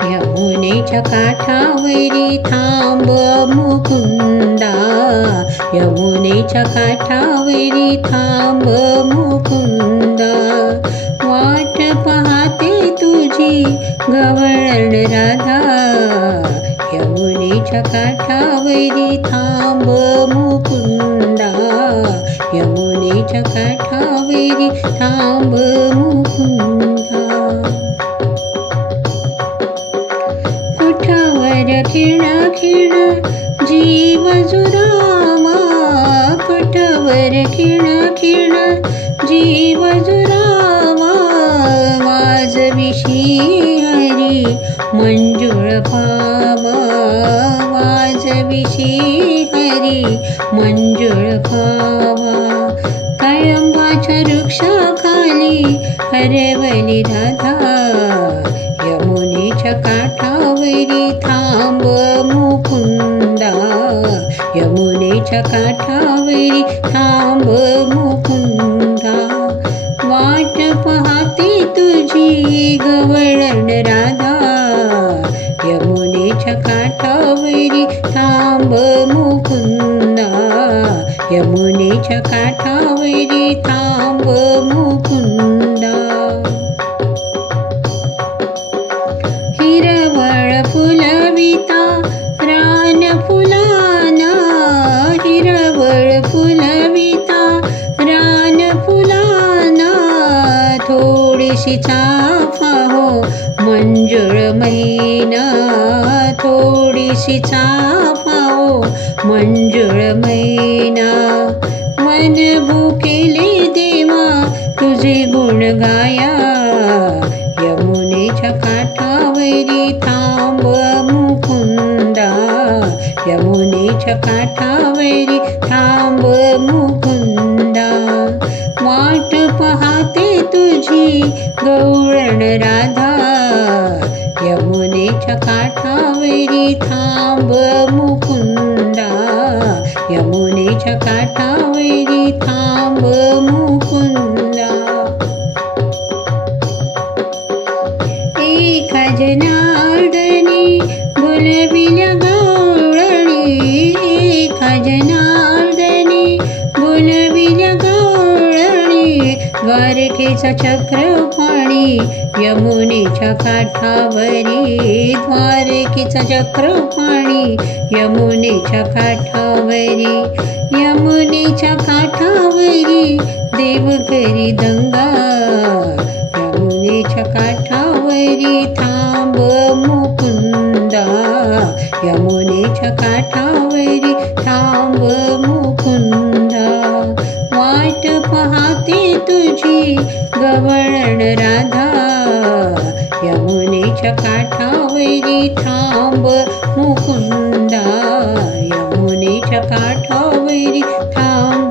यमुनेच्या काठावरी थांब मुकुंदा, यमुनेच्या काठावरी थांब मुकुंदा. वाट पाहते तुझी गवळण राधा, यमुनेच्या काठावरी थांब मुकुंदा, यमुनेच्या काठावरी थांब मुकुंदा. कुठावर खिण खिण जीव जुरामा, कुठावर खिण खिण जीव जुरामा. वाजविशी हरी मंजुळ भावा, वाजविशी हरी मंजुळ भावा. कळंबाच्या वृक्षाखाली हरवली राधा, यमुनेच्या काठावरी थांब मुकुंदा, यमुनेच्या काठावरी थांब मुकुंदा. वाट पाहते तुझी गवळण राधा, यमुनेच्या काठावरी थांब मुकुंदा, यमुनेच्या काठावरी थांब मुकुंदा. हिरवळ फुलविता रान फुलाना, हिरवळ फुलविता रान फुलाना. थोडीशी चाफा हो मंजुळ मैना, थोडीशी चाफा हो मंजुळ मैना. मन भुकेले देवा तुझे गुण गाया, यमुनेच्या काठावरी थांब मुकुंदा, यमुनेच्या काठावरी थांब मुकुंदा. वाट पाहते तुझी गवळण राधा, यमुनेच्या काठावरी थांब मुकुंदा, यमुनेच्या काठावरी थांब मुकुंदा. एका जनार्दनी बोलविल्या गवळणी, एका जनार्दनी बोलविल्या गवळणी. द्वारकेचा चक्रपाणी यमुनेच्या काठावरी, द्वारकेचा चक्रपाणी यमुनेच्या काठावरी. यमुनेच्या काठावरी देव करी दंगा, यमुनेच्या काठावरी थांब मुकुंदा, यमुनेच्या काठावरी थांब मुकुंदा. वाट पाहते तुझी गवळण राधा, यमुनेच्या काठावरी थांब मुकुंदा, यमुनेच्या काठावरी थांब